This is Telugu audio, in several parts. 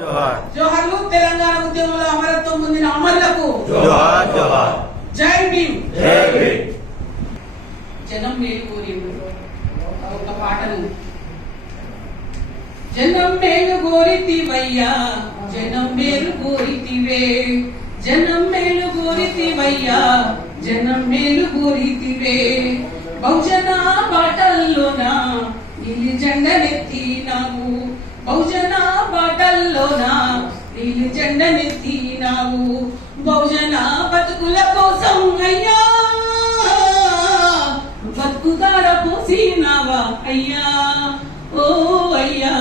జోహార్. జోహర్లు తెలంగాణ ఉద్యమంలో అమరత్వం పొందిన అమరులకు జై భీమ్. జనం మేలు కోరిండు ఒక పాటను. జనం మేలు కోరితివయ్యా జనం మేలు కోరితివే. జనం మేలు కోరితివయ్యా జనం మేలు కోరితివే. బహుజన బాటల్లోన నీలి జెండనెత్తినావు బహుజన బాటల్లోన? నీలి జెండనెత్తినావు బహుజన బతుకుల కోసం అయ్యా. బతుకుదార పోసినావా అయ్యా? ఓ అయ్యా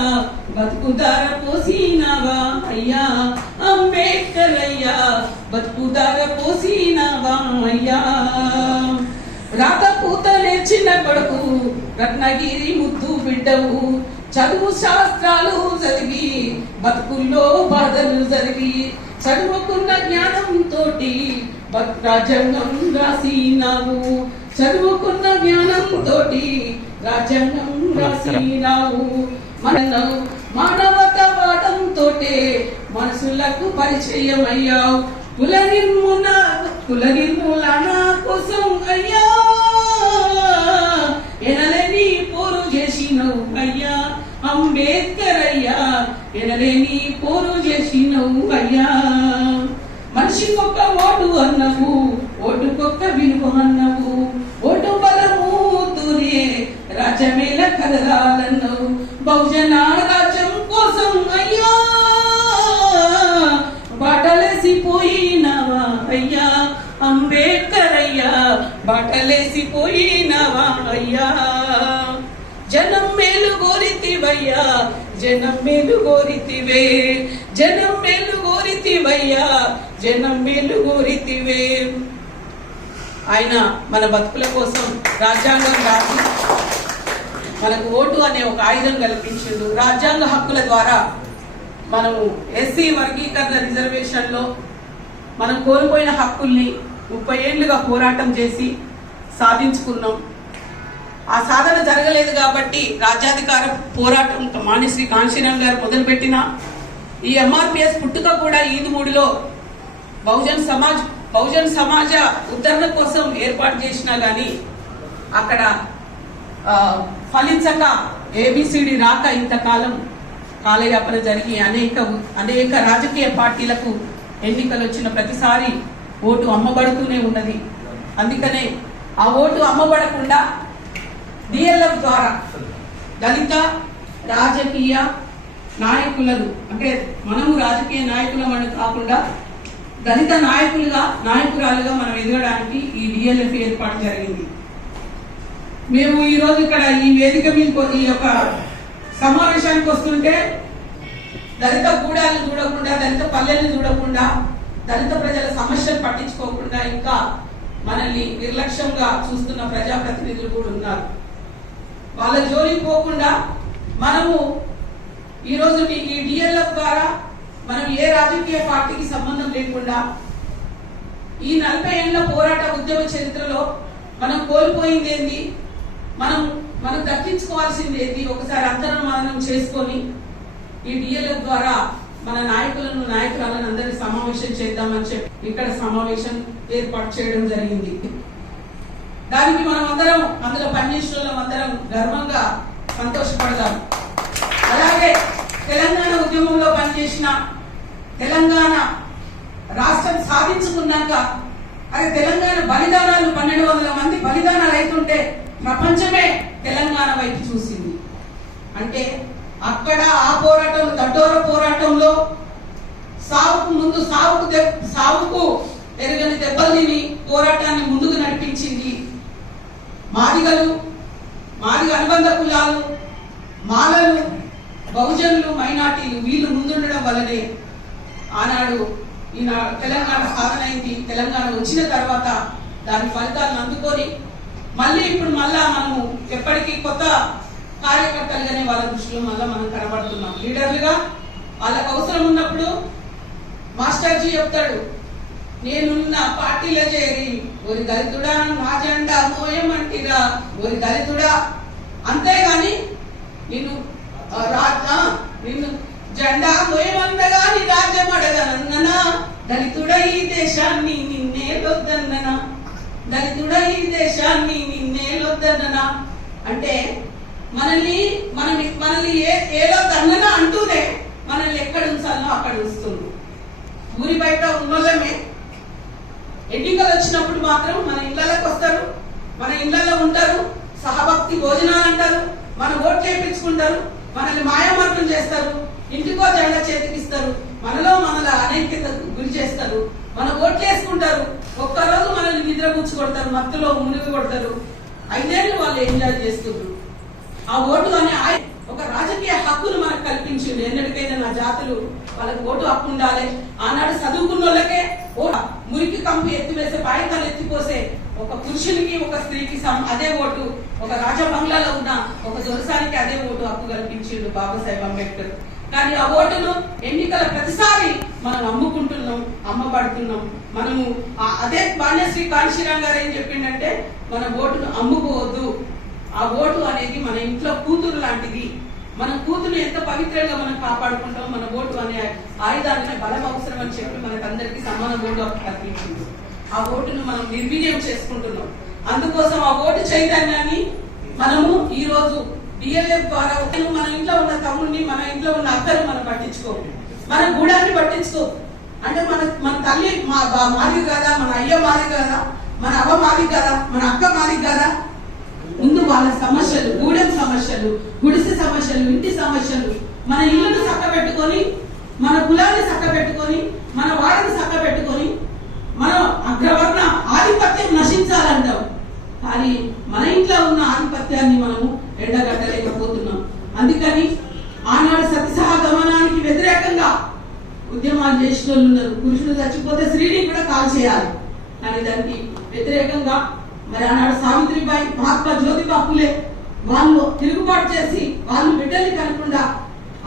బతుకుదార పోసినావా అయ్యా? అంబేద్కర్ అయ్యా బతుకుదార పోసినావా అయ్యా? రాతపూత నేర్చిన కొడుకు రత్నగిరి ముద్దు బిడ్డవు. చదువు శాస్త్రాలు చదివి బతుకుల్లో బాధలు జరిగి చదువుకున్న జ్ఞానం తోటి రాజ్యాంగం రాసినావు. చదువుకున్న జ్ఞానం తోటి రాజ్యాంగం రాసినావు. మనలో మానవతావాదం తోటే మనసులకు పరిచయం అయ్యావు కుల నిర్మూల కుల నిర్మూలన కోసం అయ్యా. అంబేద్కర్ అయ్యా ఎనలేని పోరు చేసినవు అయ్యా. మనిషికొక్క ఓటు అన్నవు ఓటుకొక్క విలువ అన్నవు. ఓటు బలము తూరే రాజ్యమేల కదలాలన్నవు బహుజన రాజ్యం కోసం అయ్యా. బాటలేసిపోయినవా అయ్యా. అంబేద్కర్ అయ్యా బాటలేసి పోయినవా అయ్యా. కోరితివయ్యా జనం మేలు కోరితివే జనం మేలు కోరితివయ్యా జనం మేలు కోరితివే ఆయన మన బతుకుల కోసం రాజ్యాంగం రాసి మనకు ఓటు అనే ఒక ఆయుధం కల్పించిండు. రాజ్యాంగ హక్కుల ద్వారా మనము ఎస్సీ వర్గీకరణ రిజర్వేషన్లో మనం కోల్పోయిన హక్కుల్ని ముప్పై ఏళ్ళుగా పోరాటం చేసి సాధించుకున్నాం. ఆ సాధన జరగలేదు కాబట్టి రాజ్యాధికార పోరాటం మాణిశ్రీ కాంశీరామ్ గారు మొదలుపెట్టిన ఈ ఎంఆర్పిఎస్ పుట్టుక కూడా ఈదు మూడులో బహుజన్ సమాజ్ బహుజన్ సమాజ ఉద్ధరణ కోసం ఏర్పాటు చేసినా కానీ అక్కడ ఫలించక ఏబిసిడి రాక ఇంతకాలం కాలయాపన జరిగి అనేక అనేక రాజకీయ పార్టీలకు ఎన్నికలు వచ్చిన ప్రతిసారి ఓటు అమ్మబడుతూనే ఉన్నది. అందుకనే ఆ ఓటు అమ్మబడకుండా డిఎల్ఎఫ్ ద్వారా దళిత రాజకీయ నాయకులను అంటే మనము రాజకీయ నాయకులమని కాకుండా దళిత నాయకులుగా నాయకురాలుగా మనం ఎదగడానికి ఈ డిఎల్ఎఫ్ ఏర్పాటు జరిగింది. మేము ఈరోజు ఇక్కడ ఈ వేదిక మీద ఈ యొక్క సమావేశానికి వస్తుంటే దళిత గూడాలు చూడకుండా దళిత పల్లెల్ని చూడకుండా దళిత ప్రజల సమస్యలు పట్టించుకోకుండా ఇంకా మనల్ని నిర్లక్ష్యంగా చూస్తున్న ప్రజాప్రతినిధులు కూడా ఉన్నారు. వాళ్ళ జోలికి పోకుండా మనము ఈరోజు ఈ- ఈ డిఎల్ఎఫ్ ద్వారా మనం ఏ రాజకీయ పార్టీకి సంబంధం లేకుండా ఈ నలభై ఏళ్ళ పోరాట ఉద్యమ చరిత్రలో మనం కోల్పోయింది ఏంది? మనం మనం దక్కించుకోవాల్సింది ఏంది? ఒకసారి అంతర్మానం చేసుకొని ఈ డిఎల్ఎఫ్ ద్వారా మన నాయకులను నాయకురాలను అందరినీ సమావేశం చేద్దామని చెప్పి ఇక్కడ సమావేశం ఏర్పాటు చేయడం జరిగింది. దానికి మనం అందరం అందులో పనిచేసిన అందరం గర్వంగా సంతోషపడదాం. అలాగే తెలంగాణ ఉద్యమంలో పనిచేసిన తెలంగాణ రాష్ట్రం సాధించుకున్నాక అదే తెలంగాణ బలిదానాలు పన్నెండు వందల మంది బలిదానాలు అవుతుంటే ప్రపంచమే తెలంగాణ వైపు చూసింది. అంటే అక్కడ ఆ పోరాటం దట్టోర పోరాటంలో సావుకు ముందు సావుకు సావుకు ఎరగని దెబ్బలు తిని పోరాటాన్ని ముందుకు నడిపించింది మాదిగలు మాదిగ అనుబంధ కులాలు మాలలు బహుజనులు మైనార్టీలు వీళ్ళు ముందుండడం వల్లనే ఆనాడు ఈయన తెలంగాణ సాధన అయింది. తెలంగాణ వచ్చిన తర్వాత దాని ఫలితాలను అందుకొని మళ్ళీ ఇప్పుడు మళ్ళా మనము ఎప్పటికీ కొత్త కార్యకర్తలుగానే వాళ్ళ దృష్టిలో మళ్ళా మనం కనబడుతున్నాం. లీడర్లుగా వాళ్ళకు అవసరం ఉన్నప్పుడు మాస్టర్జీ చెప్తాడు. నేనున్న పార్టీలో చేరి ఒక దళితుడా మా జెండా మోయమంటిరా ఒక దళితుడా. అంతేగాని నిన్ను రాజా నిన్ను జెండా మోయమందగా నీ నిన్ను జెండా దళితుడ ఈ దేశాన్ని నిన్నే లొద్దన్ననా? దళితుడ ఈ దేశాన్ని నిన్నే లొద్దన్ననా? అంటే మనల్ని మనం మనల్ని ఏ ఏదో దన్ననా అంటూనే మనల్ని ఎక్కడ ఉంచాలో అక్కడ ఉంచుతుంది. ఊరి బయట ఉన్నోళ్ళమే ఎన్నికలు వచ్చినప్పుడు మాత్రం మన ఇళ్ళలోకి వస్తారు మన ఇళ్ళలో ఉంటారు సహభక్తి భోజనాలు అంటారు మన ఓట్లు వేయించుకుంటారు మనల్ని మాయమాటం చేస్తారు ఇంటికో జెండా చేతికిస్తారు మనలో మనల అనైక్యతకు గురి చేస్తారు మన ఓట్లు వేసుకుంటారు ఒక్కరోజు మనల్ని నిద్ర పుచ్చుకొడతారు మత్తులో మునిగి కొడతారు. ఐదేళ్ళు వాళ్ళు ఎంజాయ్ చేస్తున్నారు? ఆ ఓటు అనే ఒక రాజకీయ హక్కును మనకు కల్పించింది ఎన్నటికైనా నా జాతులు వాళ్ళకి ఓటు హక్కు ఉండాలి. ఆనాడు చదువుకున్న వాళ్ళకే మురికి కంపు ఎత్తివేసే బాయికాలు ఎత్తిపోసే ఒక పురుషునికి ఒక స్త్రీకి అదే ఓటు ఒక రాజ బంగ్లాలో ఉన్న ఒక దొరసానికి అదే ఓటు హక్కు కల్పించిండు బాబాసాహెబ్ అంబేద్కర్. కానీ ఆ ఓటును ఎన్నికల ప్రతిసారి మనం అమ్ముకుంటున్నాం అమ్మబడుతున్నాం. మనము అదే బాణ్యశ్రీ కాంశీరామ్ గారు ఏం చెప్పిండంటే మన ఓటును అమ్ముకోవద్దు. ఆ ఓటు అనేది మన ఇంట్లో కూతురు లాంటిది. మన కూతురు ఎంత పవిత్రంగా మనం కాపాడుకుంటాం మన ఓటు అనే ఆయుధాన్ని బలం అవసరం అని చెప్పి మనకు అందరికి సమాన ఓటు కల్పించింది. ఆ ఓటును మనం నిర్వీర్యం చేసుకుంటున్నాం. అందుకోసం ఆ ఓటు చైతన్యాన్ని మనము ఈ రోజు బిఎల్ఎఫ్ ద్వారా మన ఇంట్లో ఉన్న తమ్ముడిని మన ఇంట్లో ఉన్న అక్కను మనం పట్టించుకో మన గూడాన్ని పట్టించుకో అంటే మన మన తల్లి మా మాది కదా? మన అయ్య మాది కదా? మన అవ్వ మాది కదా? మన అక్క మాది కదా? ముందు వాళ్ళ సమస్యలు గూడెం సమస్యలు గుడిసె సమస్యలు ఇంటి సమస్యలు మన ఇల్లును చక్క పెట్టుకొని మన కులాన్ని చక్క పెట్టుకొని మన వాడని చక్క పెట్టుకొని మనం అగ్రవర్ణ ఆధిపత్యం నశించాలంటాం. కానీ మన ఇంట్లో ఉన్న ఆధిపత్యాన్ని మనము ఎండగట్టలేకపోతున్నాం. అందుకని ఆనాడు సత్యసహ గమనానికి వ్యతిరేకంగా ఉద్యమాలు చేసిన వాళ్ళు ఉన్నారు. పురుషుడు చచ్చిపోతే స్త్రీని కూడా కాల్ చేయాలి. కానీ దానికి వ్యతిరేకంగా మరి ఆనాడు సావిత్రిబాయి మహాత్మా జ్యోతిబా పులే వాళ్ళు తిరుగుబాటు చేసి వాళ్ళు బిడ్డల్ని కనకుండా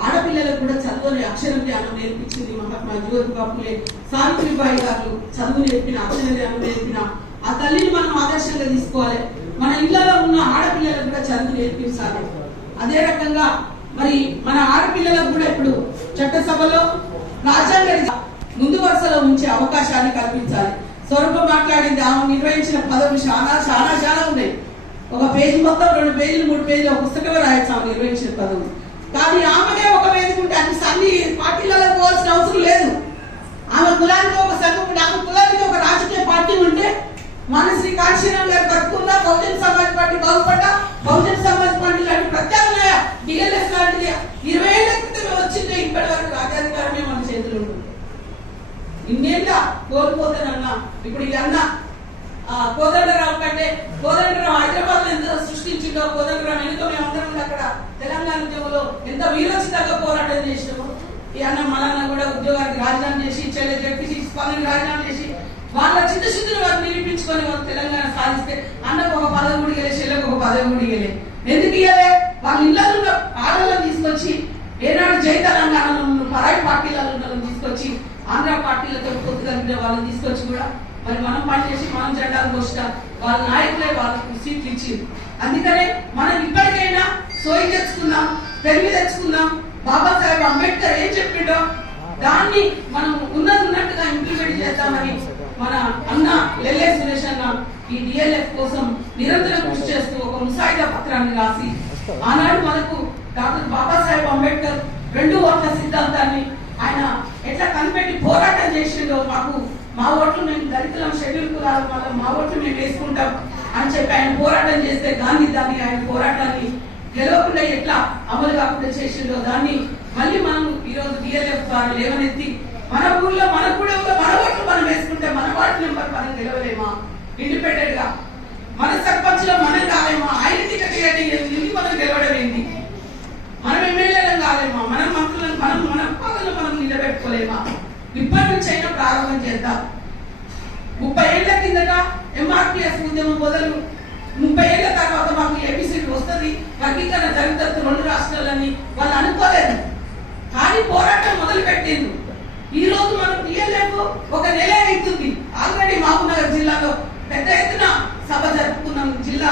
ఆడపిల్లలకు కూడా చదువుని అక్షర జ్ఞానం నేర్పించింది మహాత్మా జ్యోతిబా పులే. సావిత్రిబాయి గారు చదువు నేర్పిన అక్షర జ్ఞానం నేర్పిన ఆ తల్లిని మనం ఆదర్శంగా తీసుకోవాలి. మన ఇళ్ళలో ఉన్న ఆడపిల్లలకు కూడా చదువు నేర్పించాలి. అదే రకంగా మరి మన ఆడపిల్లలకు కూడా ఇప్పుడు చట్టసభలో రాజ్యాంగ ముందు వరుసలో ఉంచే అవకాశాన్ని కల్పించాలి. స్వరూప మాట్లాడింది. ఆమె నిర్వహించిన పదవులు చాలా చాలా చాలా ఉన్నాయి. ఒక పేజీ మొత్తం రెండు పేజీలు మూడు పేజీలు ఒక పుస్తకమే రాయొచ్చు ఆమె నిర్వహించిన పదవులు. కానీ ఆమెకే ఒక వేదిక ఉంటే అన్ని అన్ని పార్టీలలో పోవాల్సిన అవసరం లేదు. ఆమె కులానికి ఒక సంఘం ఉంటే ఆమె కులానికి ఒక రాజకీయ పార్టీ ఉంటే మన శ్రీ కాశీరామ్ గారు బతుకున్నా బహుజన సమాజ్ పార్టీ బాగుపడ్డా బహుజన సమాజ్ పార్టీ లాంటి ప్రత్యామ్నాయ డిఎల్ఎస్ లాంటిది ఇరవై ఏళ్ళ క్రితం వచ్చిందే. ఇప్పటి వరకు రాజాధికారమే మన చేతిలో ఉంటుంది. ఇన్నేళ్ళ కోల్పోతానన్నా ఇప్పుడు ఈ అన్న ఆ, కోదండరావు కంటే కోదండరావు హైదరాబాద్లో ఎంత సృష్టించిందో కోదండరావు వెనుక మేమందరం అందరం అక్కడ తెలంగాణ ఉద్యమంలో ఎంత వీరోచితంగా పోరాటం చేసినాము ఈ అన్న మలన్న కూడా ఉద్యోగానికి రాజీనామా చేసి చెల్లె చెప్పి పనులు రాజీనామా చేసి వాళ్ళ చిత్తశుద్ధిని వారు నిరూపించుకొని వాళ్ళు తెలంగాణ సాధిస్తే అన్నకు ఒక పదవి ఉడిగలే చెల్లెకు ఒక పదవి ఉడిగలే ఎందుకు ఇయ్యలే వాళ్ళ ఇళ్ళలో ఉన్న ఆడలను తీసుకొచ్చి ఏనాడు జై తెలంగాణలో ఉన్న పరాయి పార్టీలలో ఉన్న వాళ్ళని తీసుకొచ్చి ఆంధ్ర పార్టీలతో పొత్తు కలిగిన వాళ్ళని తీసుకొచ్చి కూడా మరి మనం పనిచేసి మనం జెండాలు పోసిన వాళ్ళ నాయకులే వాళ్ళకి సీట్లు ఇచ్చింది అందుకనే మనం ఇప్పటికైనా సోయి తెచ్చుకుందాం తెలివి తెచ్చుకుందాం. బాబాసాహెబ్ అంబేద్కర్ ఏం చెప్పిండో దాన్ని మనం ఉన్నది ఉన్నట్టుగా ఇంప్లిమెంట్ చేద్దామని మన అన్న లెల్లే సురేష్ అన్న ఈ డిఎల్ఎఫ్ కోసం నిరంతరం కృషి చేస్తూ ఒక ముసాయిదా పత్రాన్ని రాసి ఆనాడు మనకు డాక్టర్ బాబాసాహెబ్ అంబేద్కర్ రెండు ఓట్ల సిద్ధాంతాన్ని ఆయన ఎట్లా కనిపెట్టి పోరాటం చేసిండో మాకు మా ఓట్లు మేము దళితులం షెడ్యూల్ కులాల వాళ్ళం మా ఓట్లు మేము వేసుకుంటాం అని చెప్పి ఆయన పోరాటం చేస్తే గాంధీ దాన్ని ఆయన పోరాటాన్ని గెలవకుండా ఎట్లా అమలు కాకుండా చేసిందో దాన్ని మళ్ళీ మనం ఈరోజు రోజు డిఎల్ఎఫ్ ద్వారా లేవనెత్తి మన ఊర్లో మన కూడా మన ఓట్లు మనం వేసుకుంటే మన వార్డు నెంబర్ మనం గెలవలేమా? ఇండిపెండెంట్గా మన సర్పంచ్లో మనం కాలేమా? ఐడెంటిటీ టికెట్ మనం గెలవడం ఏంటి? మనం ఎమ్మెల్యేలను కాలేమా? మన మంత్రులను మనం మన పాలన మనం నిలబెట్టుకోలేమా? ఇప్పటి నుంచి అయినా ప్రారంభం చేద్దాం. ముప్పై ఏళ్ళ కిందట ఎంఆర్పిఎస్ ఉద్యమం మొదలు. ముప్పై ఏళ్ళ తర్వాత మాకు ఏబిసిడి వస్తుంది. వర్గీకరణ జరుగుతుంది రెండు రాష్ట్రాలని వాళ్ళు అనుకోలేదు. కానీ పోరాటం మొదలుపెట్టింది ఈ రోజు మనం పిఎల్ఎఫ్ ఒక నెల అవుతుంది. ఆల్రెడీ మహబూబ్నగర్ జిల్లాలో పెద్ద ఎత్తున సభ జరుపుకున్నాం. జిల్లా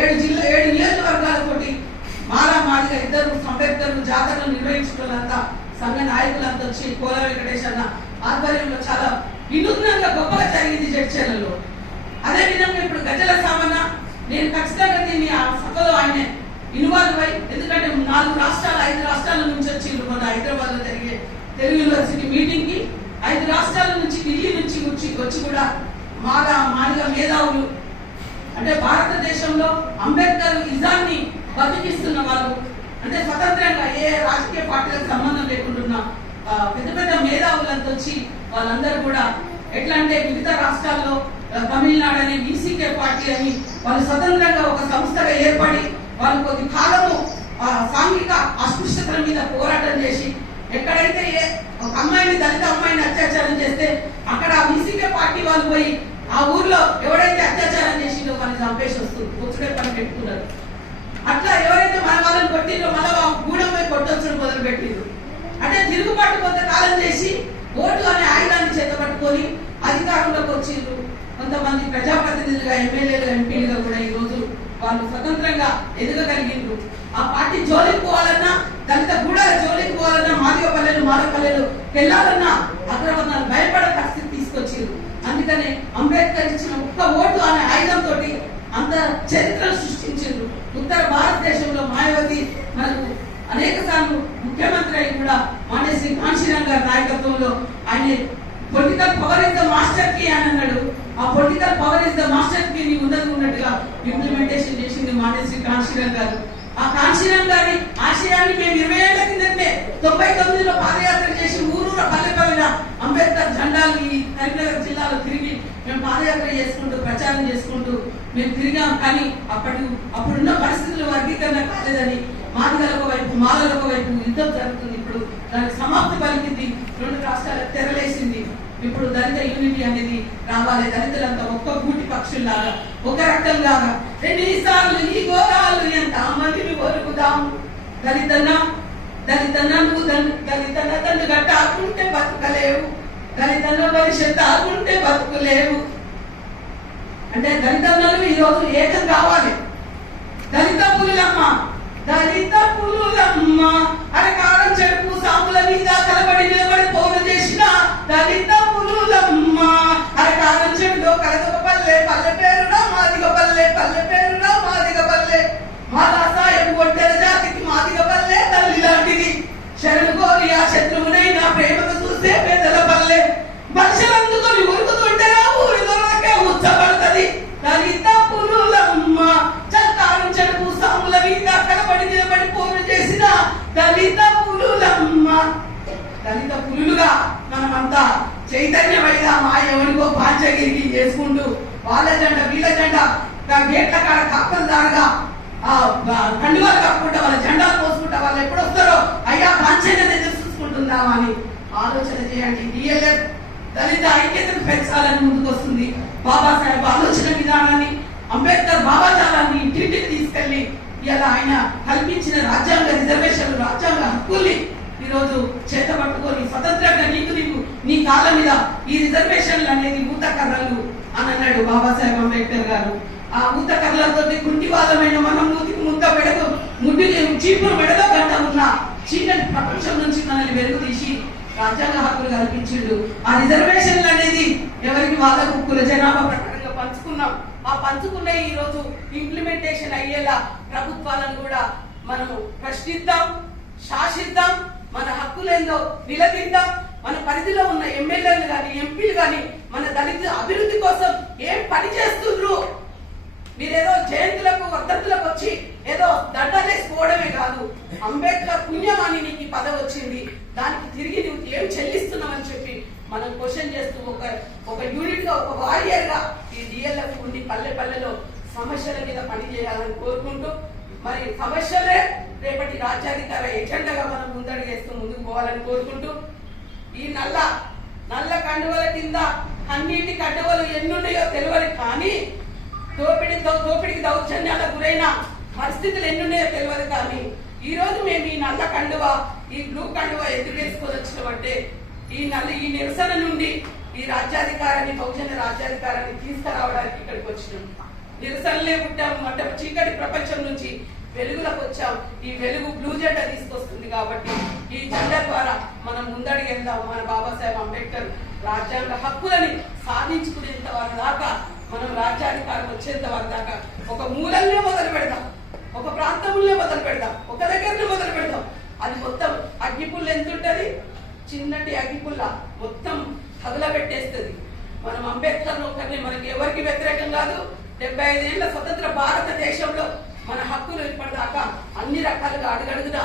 ఏడు జిల్లా ఏడు నియోజకవర్గాలతోటి మారా మాదిగా ఇద్దరు అంబేద్కర్ జాతరలు నిర్వహించుకున్నంత సంఘ నాయకులంతా వచ్చి కోల వెంకటేష్ అన్న ఆధ్వర్యంలో చాలా వినూత్నంగా గొప్పగా జరిగింది జడ్చర్లలో అదే విధంగా ఇప్పుడు గజల సామన్న నేను ఖచ్చితంగా దీన్ని ఆ సభలో ఆయన ఇన్వాల్వ్ అయ్యి ఎందుకంటే నాలుగు రాష్ట్రాలు ఐదు రాష్ట్రాల నుంచి వచ్చి మన హైదరాబాద్లో జరిగే తెలుగు యూనివర్సిటీ మీటింగ్కి ఐదు రాష్ట్రాల నుంచి ఢిల్లీ నుంచి వచ్చి వచ్చి కూడా మాగా మాదిగా మేధావులు. అంటే భారతదేశంలో అంబేద్కర్ ఇజాన్ని బతికిస్తున్న వాళ్ళు అంటే స్వతంత్రంగా ఏ రాజకీయ పార్టీలకు సంబంధం లేకుండా పెద్ద పెద్ద మేధావులంతా వచ్చి వాళ్ళందరూ కూడా ఎట్లా అంటే వివిధ రాష్ట్రాల్లో తమిళనాడు అని బీసీకే పార్టీ అని వాళ్ళు స్వతంత్రంగా ఒక సంస్థగా ఏర్పడి వాళ్ళు కొద్ది కాలము సాంఘిక అస్పృశ్యతల మీద పోరాటం చేసి ఎక్కడైతే ఏ ఒక అమ్మాయిని దళిత అమ్మాయిని అత్యాచారం చేస్తే అక్కడ బీసీకే పార్టీ వాళ్ళు పోయి ఆ ఊర్లో ఎవడైతే అత్యాచారం చేసిండో వాళ్ళని చంపేసి వస్తుంది కూర్చునే పని పెట్టుకున్నారు అట్లా ఎవరైతే మన వాళ్ళని కొట్టిండ్రో మళ్ళీ ఆ గూడెం పోయి కొట్టొచ్చడం మొదలు పెట్టిండ్రు అంటే తిరుగుబాటు కొంతకాలం చేసి ఓటు అనే ఆయుధాన్ని చేత పట్టుకొని అధికారంలోకి వచ్చిండ్రు. కొంతమంది ప్రజాప్రతినిధులుగా ఎమ్మెల్యేలు ఎంపీలుగా కూడా ఈ రోజు వాళ్ళు స్వతంత్రంగా ఎదగగలిగిండ్రు ఆ పార్టీ జోలికి పోవాలన్నా దళిత గూడాల జోలికి పోవాలన్నా మాదివ పల్లెలు మాల పల్లెలు వెళ్ళాలన్నా అగ్రవర్ణాలు భయపడే పరిస్థితి తీసుకొచ్చిండ్రు. అందుకనే అంబేద్కర్ ఇచ్చిన ఒక్క ఓటు అనే ఆయుధంతో అంత చరిత్రను సృష్టించిండ్రు. ఉత్తర భారతదేశంలో మాయావతి మనకు అనేక సార్లు ముఖ్యమంత్రి అయి కూడా మానేశ్రీ కాంశీరామ్ గారి నాయకత్వంలో ఆయన పొలిటికల్ పవర్ ఇస్ ద మాస్టర్కి అని అన్నాడు. ఆ పొలిటికల్ పవర్ ఇస్ ద మాస్టర్కి నీ ఉన్నది ఉన్నట్టుగా ఇంప్లిమెంటేషన్ చేసింది మానేశ్రీ కాంశీరామ్ గారు. ఆ కాంశీరామ్ గారి ఆశయాన్ని మేము ఇరవై ఏళ్ళ కిందటే తొంభై తొమ్మిదిలో పాదయాత్ర చేసి ఊరూర పల్లె పల్లెన అంబేద్కర్ జెండాలు ఈ కరీంనగర్ జిల్లాలో తిరిగి మేము పాదయాత్ర చేసుకుంటూ ప్రచారం చేసుకుంటూ మేము తిరిగాం. కానీ అప్పటి అప్పుడున్న పరిస్థితులు వర్గీకరణ కాలేదని మాదిగలకు వైపు మాలలకు వైపు యుద్ధం జరుగుతుంది. ఇప్పుడు దానికి సమాప్తి పలికింది. రెండు రాష్ట్రాలకు తెరలేసింది. ఇప్పుడు దళిత యూనిటీ అనేది రావాలి. దళితులంతా ఒక్క గూటి పక్షుల్లాగా ఒక రక్తం లాగా ఎన్నిసార్లు ఈ ఘోరాలు ఎంత మందిని కోరుకుదాము దళితన్న దళితన్న నువ్వు దళితన్న తండ్రి గట్ట ఆకుంటే బతుకలేవు. దళితన్న భవిష్యత్తు ఆకుంటే బతుకులేవు. అంటే దళితన్నలు ఈరోజు ఏకం కావాలి. దళిత పులులమ్మ దళిత పులులమ్మ మా ఎవరికో పాంచగిరికి చేసుకుంటూ వాళ్ళ జెండ వీళ్ళ జెండ గేట్ల కాడ కప్పలు దారగా కండువాలు కప్పుకుంటా వాళ్ళ జెండాలు పోసుకుంటా వాళ్ళు ఎప్పుడు వస్తారో అయ్యా పాంచైనా ఎదురు చూసుకుంటుందామా అని ఆలోచన చేయండి. డిఎల్ఎఫ్ దళిత ఐక్యతను పెంచాలని ముందుకు వస్తుంది బాబాసాహెబ్ ఆలోచన విధానాన్ని అంబేద్కర్ భావాజాలాన్ని ఇంటింటికి తీసుకెళ్ళి ఇలా ఆయన కల్పించిన రాజ్యాంగ రిజర్వేషన్లు రాజ్యాంగ హక్కుల్ని ఈరోజు చేత పట్టుకొని స్వతంత్రంగా నీకు నీకు నీ కాళ్ళ మీద ఈ రిజర్వేషన్లు అనేది మూత కర్రలు అని అన్నాడు బాబాసాహెబ్ అంబేద్కర్ గారు. ఆ మూత కర్రలతో కుంటివాదమైన మనం మూతికి ముద్ద పెడదు ముడ్డి చీపురు పెడదో గంట ఉన్న చీకటి ప్రపంచం నుంచి మనల్ని వెలుగు తీసి రాజ్యాంగ హక్కులు కల్పించిండు ఆ రిజర్వేషన్లు అనేది ఎవరికి వాళ్ళకు కుల జనాభా ప్రకారంగా పంచుకున్నాం. ఆ పంచుకున్న ఈ రోజు ఇంప్లిమెంటేషన్ అయ్యేలా ప్రభుత్వాలను కూడా మనము ప్రశ్నిద్దాం శాసిద్దాం మన హక్కులేందో నిలదీద్దాం మన పరిధిలో ఉన్న ఎమ్మెల్యేలు కానీ ఎంపీలు కానీ మన దళిత అభివృద్ధి కోసం ఏం పని చేస్తుండ్రు? మీరేదో జయంతులకు వర్ధంతులకు వచ్చి ఏదో దండలేసుకోవడమే కాదు. అంబేద్కర్ పుణ్యమాని నీకు ఈ పదవి వచ్చింది. దానికి తిరిగి నువ్వు ఏం చెల్లిస్తున్నావని చెప్పి మనం క్వశ్చన్ చేస్తూ ఒక ఒక యూనిట్గా ఒక వారియర్గా ఈ డిఎల్ఎఫ్ ఉండి పల్లె పల్లెలో సమస్యల మీద పని చేయాలని కోరుకుంటూ మరి సమస్యలే రేపటి రాజ్యాధికార ఎజెండాగా మనం ముందడుగేస్తూ ముందుకు పోవాలని కోరుకుంటూ ఈ నల్ల నల్ల కండువల కింద అన్నింటి కండువలు ఎన్నున్నాయో తెలియదు కానీ దోపిడి దోపిడికి దౌర్జన్యాల గురైన పరిస్థితులు ఎన్నున్నాయో తెలియదు కానీ ఈ రోజు మేము ఈ నల్ల కండువ ఈ బ్లూ కండువ ఎందుకు వేసుకొని వచ్చినామంటే ఈ నల్ల ఈ నిరసన నుండి ఈ రాజ్యాధికారాన్ని బహుజన రాజ్యాధికారాన్ని తీసుకురావడానికి ఇక్కడికి వచ్చినాం. నిరసనలే పుట్టాము అంటే చీకటి ప్రపంచం నుంచి వెలుగులకు వచ్చాం ఈ వెలుగు బ్లూ జెండా తీసుకొస్తుంది కాబట్టి ఈ జెండా ద్వారా మనం ముందడిగేద్దాం మన బాబాసాహెబ్ అంబేద్కర్ రాజ్యాంగ హక్కులని సాధించుకునేంత వారి దాకా మనం రాజ్యాధికారం వచ్చేంత వారి దాకా ఒక మూలల్నే మొదలు పెడదాం. ఒక ప్రాంతంలో మొదలు పెడదాం. ఒక దగ్గరనే మొదలు పెడదాం. అది మొత్తం అగ్గిపుల్ల ఎంత ఉంటుంది చిన్నటి అగ్గిపుల్ల మొత్తం తగులబెట్టేస్తుంది. మనం అంబేద్కర్ ఒకరిని మనకి ఎవరికి వ్యతిరేకం కాదు. డెబ్బై ఐదేళ్ళ స్వతంత్ర భారతదేశంలో మన హక్కులు ఇప్పటిదాకా అన్ని రకాలుగా అడుగడుగునా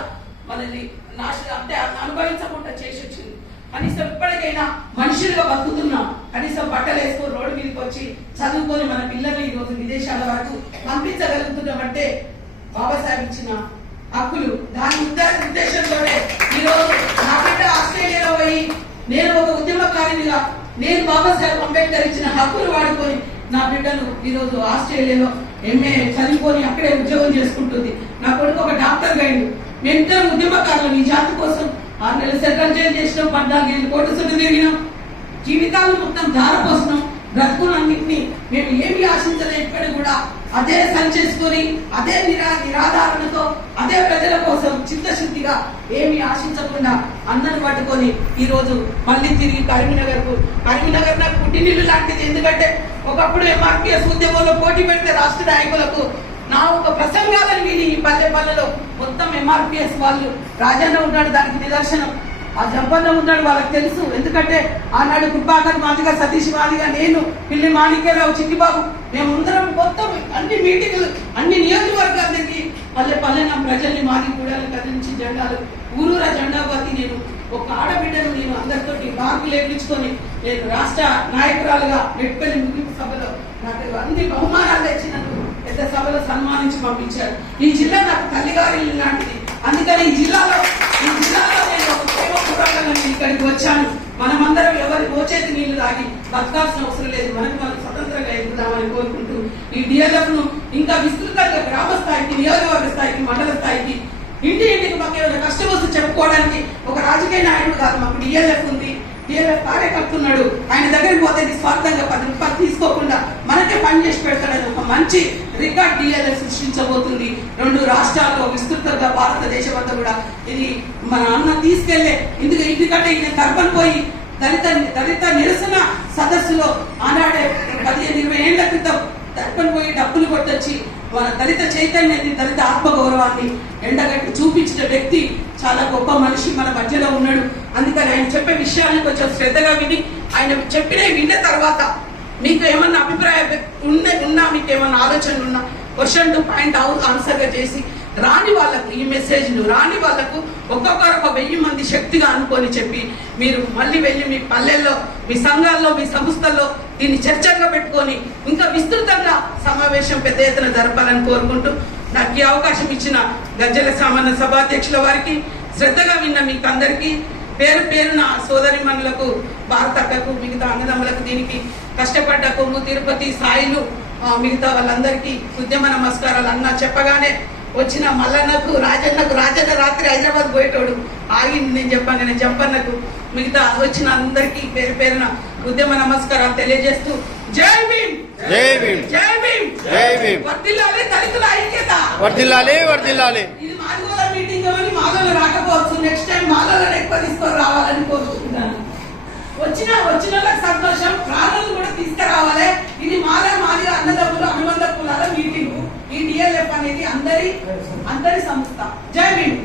మనల్ని నాశనం అంటే అనుభవించకుండా చేసి వచ్చింది కనీసం ఇప్పటికైనా మనుషులుగా బతుకుతున్నాం కనీసం బట్టలు వేసుకొని రోడ్డు మీదకి వచ్చి చదువుకొని మన పిల్లల్ని ఈ రోజు విదేశాల వరకు పంపించగలుగుతున్నామంటే బాబాసాహెబ్ ఇచ్చిన హక్కులు దాని ఉద్దేశ ఉద్దేశంతోనే ఈరోజు నా బిడ్డ ఆస్ట్రేలియాలో పోయి నేను ఒక ఉద్యమకారినిగా నేను బాబాసాహెబ్ అంబేద్కర్ ఇచ్చిన హక్కులు వాడుకొని నా బిడ్డను ఈరోజు ఆస్ట్రేలియాలో ఎంఏ చదువుకొని అక్కడే ఉద్యోగం చేసుకుంటుంది. నా కొడుకు ఒక డాక్టర్ గైడు మేమిద్దరం ఉద్యమకారులు ఈ జాతి కోసం. ఆరు నెలలు సెకండ్ జైలు చేసినాం పద్నాలుగేళ్ళు కోట సుడి తిరిగినాం. జీవితాలు మొత్తం ధారపోసినాం బ్రతుకులన్నింటినీ మేము ఏమి ఆశించలేదు ఇక్కడ కూడా అదే సంచేసుకొని అదే నిరా నిరాధారణతో అదే ప్రజల కోసం చిత్తశుద్ధిగా ఏమి ఆశించకుండా అన్నను పట్టుకొని ఈరోజు మళ్ళీ తిరిగి కరీంనగర్కు కరీంనగర్ నాకు పుట్టినిల్లు లాంటిది. ఎందుకంటే ఒకప్పుడు ఎంఆర్పిఎస్ ఉద్యమంలో పోటీ పెడితే రాష్ట్ర నాయకులకు నా ఒక ప్రసంగాలను విని ఈ పల్లె పల్లెలో మొత్తం ఎంఆర్పిఎస్ వాళ్ళు రాజన్న ఉన్నాడు దానికి నిదర్శనం. ఆ జంపన్న ఉన్నాడు వాళ్ళకి తెలుసు. ఎందుకంటే ఆనాడు కృపాకర్ మాదిగా సతీష్ మాదిగా నేను పిల్లి మాణిక్యరావు చిట్టిబాబు మేముందరం మొత్తం అన్ని మీటింగ్లు అన్ని నియోజకవర్గాలకి పల్లె పల్లె నా ప్రజల్ని మాది కూడా కదిలించి జెండాలు ఊరూర జెండా పతి నేను ఒక ఆడబిడ్డను నేను అందరితోటి మార్కులు లేపించుకొని నేను రాష్ట్ర నాయకురాలుగా నెట్పల్లి ముగింపు సభలో నాకు అన్ని బహుమానాలు తెచ్చినందుకు పెద్ద సభలో సన్మానించి పంపించారు. ఈ జిల్లా నాకు తల్లిగారి లాంటిది. అందుకని ఈ జిల్లాలో ఈ జిల్లాలో నేను ఒక ప్రేమ నేను ఇక్కడికి వచ్చాను. మనమందరం ఎవరి మోచేతి నీళ్ళు తాగి బతకాల్సిన అవసరం లేదు. మనకు మనం స్వతంత్రంగా ఎదుగుదామని కోరుకుంటూ ఈ డిఎల్ఎఫ్ను ఇంకా విస్తృతంగా గ్రామ స్థాయికి నియోజకవర్గ స్థాయికి మండల స్థాయికి ఇంటి ఇంటికి మాకు ఏమైనా కష్టం వస్తే చెప్పుకోవడానికి ఒక రాజకీయ నాయకుడు కాదు మాకు డిఎల్ఎఫ్ ఉంది. డిఎల్ఎఫ్ కార్యకర్త ఉన్నాడు ఆయన దగ్గరికి పోతే స్వార్థంగా పది రూపాయలు తీసుకోకుండా మనకే పని చేసి పెడతాడని ఒక మంచి రికార్డ్ డిఎల్ఎఫ్ సృష్టించబోతుంది. రెండు రాష్ట్రాల్లో విస్తృతంగా భారతదేశం అంతా కూడా ఇది మన అన్న తీసుకెళ్ళే. ఇందుకు ఎందుకంటే ఈయన తర్పణ పోయి దళిత దళిత నిరసన సదస్సులో ఆనాడే పదిహేను ఇరవై ఏళ్ళ క్రితం తర్పణ పోయి డబ్బులు కొట్టొచ్చి వారి దళిత చైతన్యాన్ని దళిత ఆత్మగౌరవాన్ని ఎండగట్టి చూపించిన వ్యక్తి చాలా గొప్ప మనిషి మన మధ్యలో ఉన్నాడు. అందుకని ఆయన చెప్పే విషయాన్ని కొంచెం శ్రద్ధగా విని ఆయన చెప్పిన విన్న తర్వాత మీకు ఏమన్నా అభిప్రాయం ఉన్న ఉన్నా మీకు ఏమన్నా ఆలోచనలు ఉన్నా క్వశ్చన్ టు పాయింట్ అవుట్ ఆన్సర్గా చేసి రాని వాళ్ళకు ఈ మెసేజ్ను రాని వాళ్ళకు ఒక్కొక్కరు ఒక వెయ్యి మంది శక్తిగా అనుకొని చెప్పి మీరు మళ్ళీ వెళ్ళి మీ పల్లెల్లో మీ సంఘాల్లో మీ సంస్థల్లో దీన్ని చర్చగా పెట్టుకొని ఇంకా విస్తృతంగా సమావేశం పెద్ద ఎత్తున జరపాలని కోరుకుంటూ నాకు ఈ అవకాశం ఇచ్చిన గజ్జల సామాన్య సభాధ్యక్షుల వారికి శ్రద్ధగా విన్న మీకు అందరికీ పేరు పేరున సోదరి మనులకు భారతక్కకు మిగతా అన్నదమ్ములకు దీనికి కష్టపడ్డ కొమ్ము తిరుపతి సాయిలు మిగతా వాళ్ళందరికీ ఉద్యమ నమస్కారాలు అన్న చెప్పగానే వచ్చిన మల్లన్నకు రాజన్నకు రాజన్న రాత్రి హైదరాబాద్ పోయేటోడు. ఆగింది నేను చెప్పాను నేను జంపన్నకు మిగతా వచ్చిన అందరికీ పేరు పేరున ఉద్యమ నమస్కారాలు తెలియజేస్తూ జై భీమ్! జై భీమ్! జై భీమ్! జై భీమ్! వర్దిల్లాలి దళితుల ఐక్యత! వర్దిల్లాలి వర్దిల్లాలి ఇది మాదిగోల మీటింగ్ అని మాలలో రాకపోవచ్చు. నెక్స్ట్ టైం మాలలో ఎక్కువ తీసుకొని రావాలని కోరుకుంటున్నాను. వచ్చిన వచ్చిన వాళ్ళకి సంతోషం ప్రాణులు కూడా తీసుకురావాలి. ఇది మాల మాది అన్నదమ్ములు అనుబంధ కులాల మీటింగ్ ఈ డిఎల్ఎఫ్ అనేది అందరి అందరి సంస్థ. జై భీమ్.